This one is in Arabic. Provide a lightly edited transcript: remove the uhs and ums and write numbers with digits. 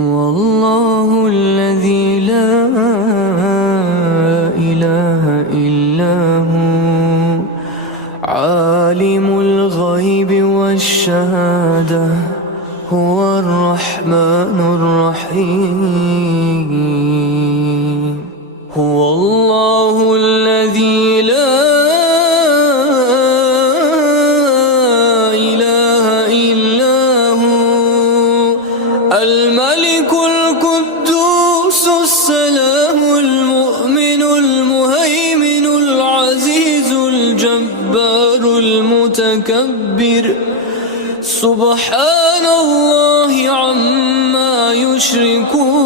والله الذي لا إله إلا هو عالم الغيب والشهادة هو الرحمن الرحيم. هو الله الذي لا إله إلا هو الملك القدوس السلام المؤمن المهيمن العزيز الجبار المتكبر سبحان الله عما يشركون.